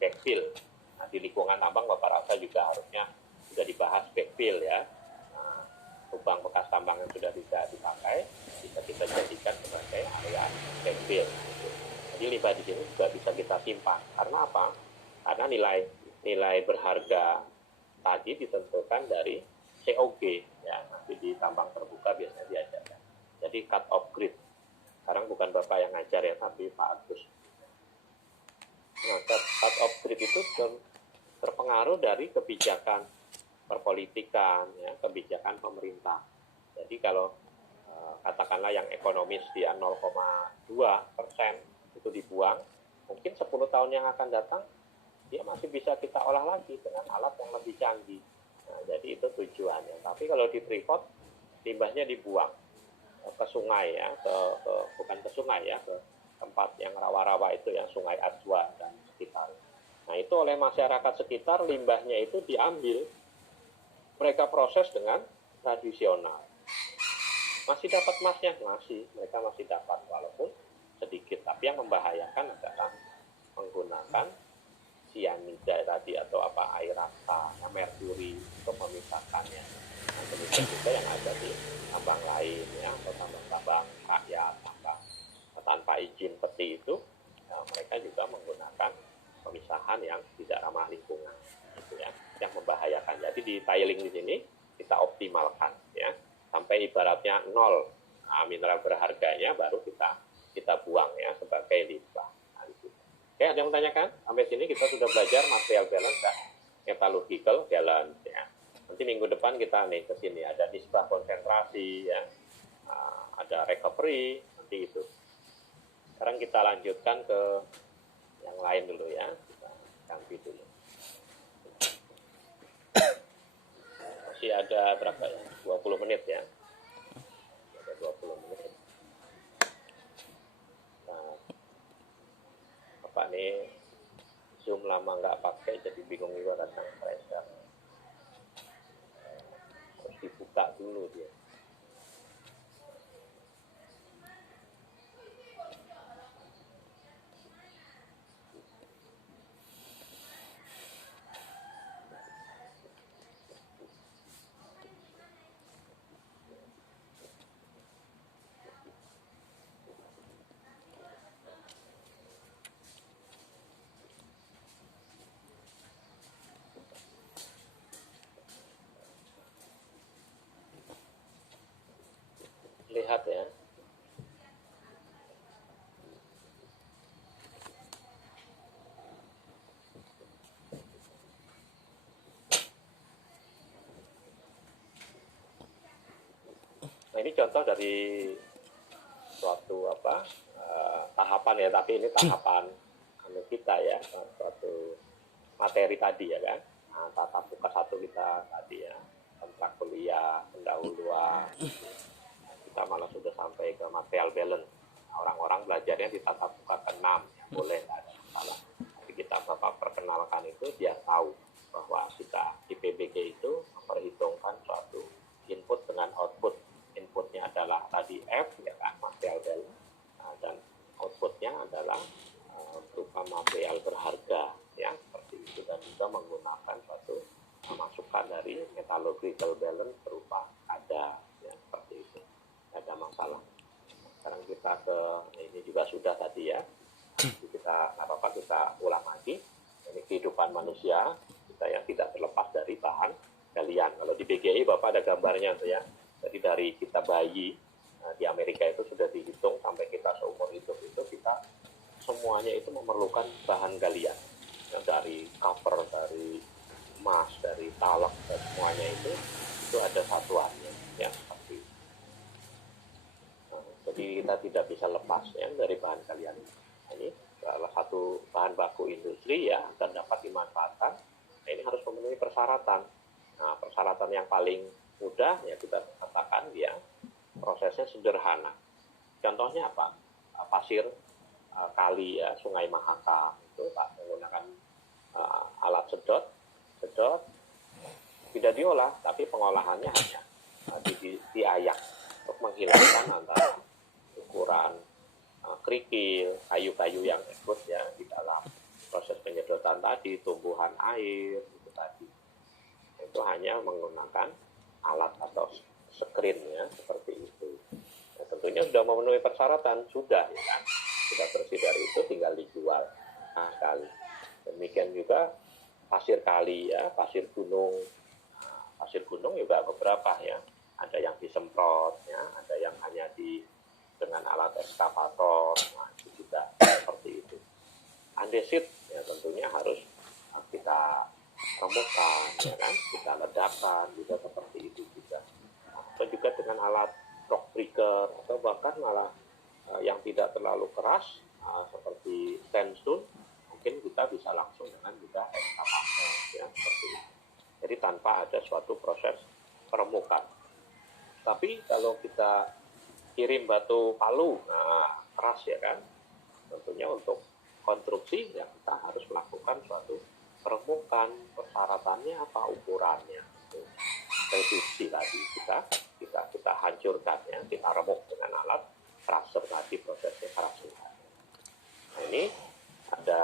backfill. Nah, di lingkungan tambang Bapak rasa juga harusnya sudah dibahas backfill ya. Nah, lubang bekas tambang yang sudah bisa dipakai bisa kita jadikan sebagai area backfill. Jadi limbah di sini juga bisa kita simpan. Karena apa? Karena nilai berharga tadi ditentukan dari COG ya. Nanti di tambang terbuka biasanya diajarkan. Jadi cut off grade. Sekarang bukan Bapak yang ngajar ya, tapi Pak Agus. Nah, cut off grade itu terpengaruh dari kebijakan perpolitikan, ya, kebijakan pemerintah. Jadi kalau katakanlah yang ekonomis dia 0,2% itu dibuang, mungkin 10 tahun yang akan datang dia masih bisa kita olah lagi dengan alat yang lebih canggih. Nah, jadi itu tujuannya. Tapi kalau di Freeport limbahnya dibuang ke sungai ya, bukan ke sungai ya, ke tempat yang rawa-rawa itu yang Sungai Ajwa dan sekitar. Nah itu oleh masyarakat sekitar limbahnya itu diambil, mereka proses dengan tradisional. Masih dapat emasnya, mereka masih dapat walaupun sedikit. Tapi yang membahayakan adalah menggunakan cyanida tadi atau air rasa, merkuri untuk memisahkannya. Nah, demikian juga yang ada di tambang lain ya, atau tambang-tambang rakyat, tambang tanpa izin peti itu, mereka juga menggunakan pemisahan yang tidak ramah lingkungan, gitu ya, yang membahayakan. Jadi di tiling di sini kita optimalkan ya, sampai ibaratnya 0 mineral berharganya baru kita buang ya sebagai limbah. Nah, gitu. Oke, ada yang menanyakan? Sampai sini kita sudah belajar material balance dan metallurgical balance ya. Nanti minggu depan kita ke sini ada nisbah konsentrasi ya, ada recovery, nanti itu. Sekarang kita lanjutkan ke yang lain dulu ya, kita ganti dulu. Masih ada berapa ya? 20 menit ya. Ada 20 menit. Nah, Bapak nih Zoom lama nggak pakai jadi bingung juga tentang pressure. Harus dibuka dulu dia. Lihat ya. Nah ini contoh dari suatu tahapan ya, tapi ini tahapan kita ya, suatu materi tadi ya kan. Nah, tatap muka 1 kita tadi ya, tentang kuliah, pendahuluan. Kita malah sudah sampai ke material balance. Orang-orang belajarnya di tatap muka ke-6 ya, boleh, nggak ada masalah. Tapi kita Bapak perkenalkan itu dia tahu bahwa kita di PBG itu memperhitungkan suatu input dengan output. Inputnya adalah tadi F ya kan, material balance, dan outputnya adalah berupa material berharga ya, seperti itu, dan juga menggunakan suatu masukan dari metallurgical balance berupa ada ya, seperti itu. Tidak ada masalah. Sekarang kita ke ini juga sudah tadi ya. Kita nggak apa-apa, kita ulang lagi. Ini kehidupan manusia kita yang tidak terlepas dari bahan galian. Kalau di BGI Bapak ada gambarnya tuh ya. Jadi dari kita bayi di Amerika itu sudah dihitung sampai kita seumur hidup itu kita semuanya itu memerlukan bahan galian. Ya, dari copper, dari emas, dari talak, dan semuanya itu ada satuannya ya, seperti itu. Nah, jadi kita tidak bisa lepas ya dari bahan galian. Nah, ini salah satu bahan baku industri ya, agar dapat dimanfaatkan. Nah, ini harus memenuhi persyaratan. Nah, persyaratan yang paling mudah ya kita katakan dia prosesnya sederhana. Contohnya apa? Pasir kali ya, Sungai Mahakam itu Pak menggunakan alat sedot tidak diolah, tapi pengolahannya hanya diayak untuk menghilangkan antara ukuran kerikil, kayu-kayu yang ikut ya di dalam proses penyedotan tadi tumbuhan air itu tadi. Itu hanya menggunakan alat atau screen ya seperti itu. Nah, tentunya sudah memenuhi persyaratan, sudah ya kan, sudah bersih dari itu, tinggal dijual. Nah, sekali. Demikian juga pasir kali ya, pasir gunung. Nah, pasir gunung juga beberapa ya, ada yang disemprot ya, ada yang hanya dengan alat ekskavator. Nah, itu juga seperti itu. Andesit ya tentunya harus kita remukkan ya kan, kita ledakan juga seperti itu juga. Atau juga dengan alat rock breaker atau bahkan malah yang tidak terlalu keras seperti sandstone, mungkin kita bisa langsung dengan mudah ekskavator ya seperti itu. Jadi tanpa ada suatu proses peremukan. Tapi kalau kita kirim batu palu, nah keras ya kan, tentunya untuk konstruksi ya kita harus melakukan suatu peremukan. Persyaratannya apa, ukurannya, reduksi tadi kita hancurkan ya, kita remuk dengan alat crusher tadi, prosesnya crushing. Nah ini ada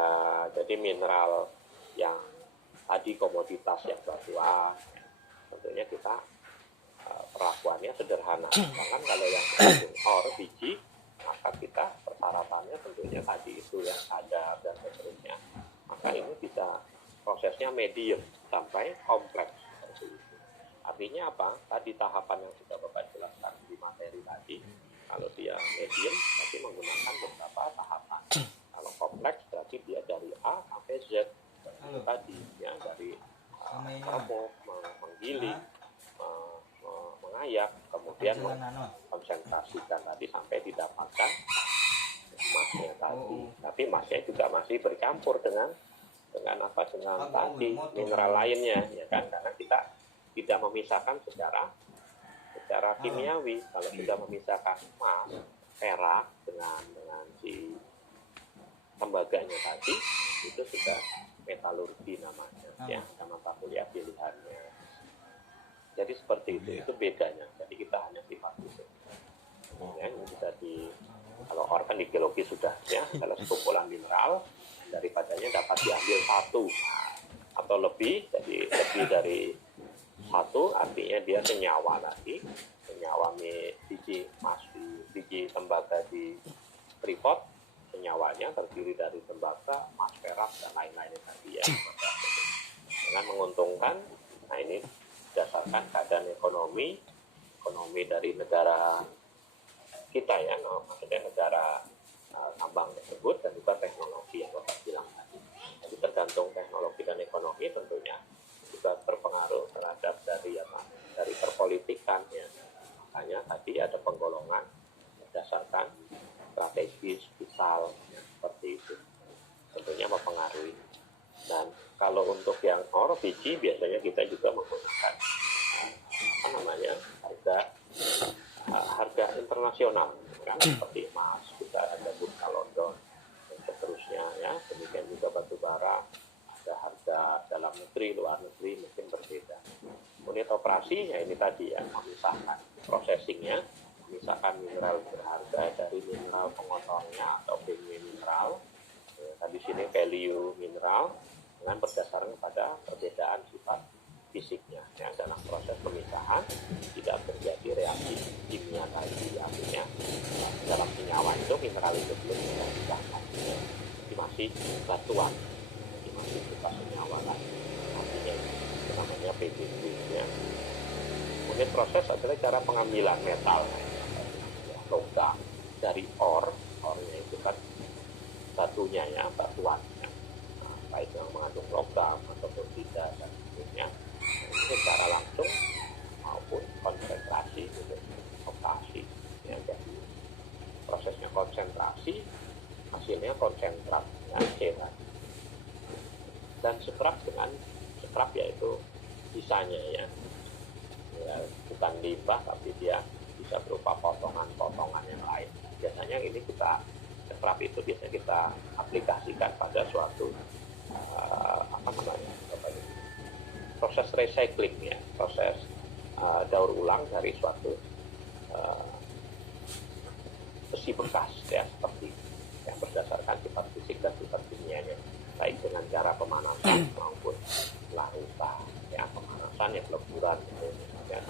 jadi mineral yang tadi komoditas yang batuan, tentunya kita perlakuannya sederhana. Sedangkan kalau yang ore biji, maka kita persyaratannya tentunya tadi itu yang sadar dan seterusnya. Maka ini bisa prosesnya medium sampai kompleks seperti itu. Artinya apa? Tadi tahapan yang sudah Bapak jelaskan di materi tadi, kalau dia medium berarti menggunakan beberapa tahapan. Kalau kompleks berarti dia dari A sampai Z. Tadi ya dari remuk, menggiling, mengayak, kemudian konsentrasikan tadi sampai didapatkan emasnya tadi. Tapi emasnya juga masih bercampur dengan tadi mineral lainnya ya kan, karena kita tidak memisahkan secara kimiawi. Kalau sudah memisahkan emas, perak dengan si tembaganya tadi, itu sudah metalurgi namanya ya, sama mata kuliah pilihannya. Jadi seperti itu bedanya. Jadi kita hanya sifat itu. Ya, ini bisa kalau organ di geologi sudah ya, kalau sekumpulan mineral daripadanya dapat diambil satu atau lebih, jadi lebih dari satu artinya dia senyawa lagi, senyawa biji emas biji tembaga di Freeport, senyawanya terdiri dari tembaga, emas, perak dan lain-lainnya tadi ya. Dengan menguntungkan. Nah ini berdasarkan keadaan ekonomi dari negara kita ya, maksudnya negara tambang tersebut, dan juga teknologi yang Bapak bilang tadi. Jadi tergantung teknologi dan ekonomi tentunya juga berpengaruh terhadap dari perpolitikan ya. Makanya tadi ada penggolongan berdasarkan strategis, vital ya, seperti itu. Tentunya mempengaruhi. Dan kalau untuk yang ore biji biasanya kita juga menggunakan harga internasional kan, seperti emas kita ada bursa London dan seterusnya ya. Demikian juga batu bara ada harga dalam negeri, luar negeri mungkin berbeda. Unit operasi ya ini tadi ya, memisahkan processingnya, memisahkan mineral berharga dari mineral pengotornya atau value mineral ya, tadi sini value mineral dengan berdasarkan pada perbedaan sifat fisiknya ya. Dalam proses pemisahan tidak terjadi reaksi kimia tadi, artinya dalam senyawa itu mineral itu belum dipisahkan, jadi masih batuan, jadi masih berupa senyawa lagi, artinya itu namanya PBB ya. Kemudian proses adalah cara pengambilan metal ya, logam dari ornya itu kan batunya ya, batuannya, baik yang mengandung logam ataupun tidak dan sebagainya, ini secara langsung maupun konsentrasi gitu, operasi ya. Jadi prosesnya konsentrasi, hasilnya konsentrat ya, cerat. Dan scrap yaitu sisanya ya, bukan limbah tapi dia bisa berupa potongan-potongan yang lain. Biasanya ini scrap itu biasanya kita aplikasikan pada suatu proses recycling ya, proses daur ulang dari suatu besi bekas ya, seperti yang berdasarkan sifat fisik dan sifat kimianya, baik dengan cara pemanasan maupun larutan. Ya, pemanasan ya peleburan gitu, ya.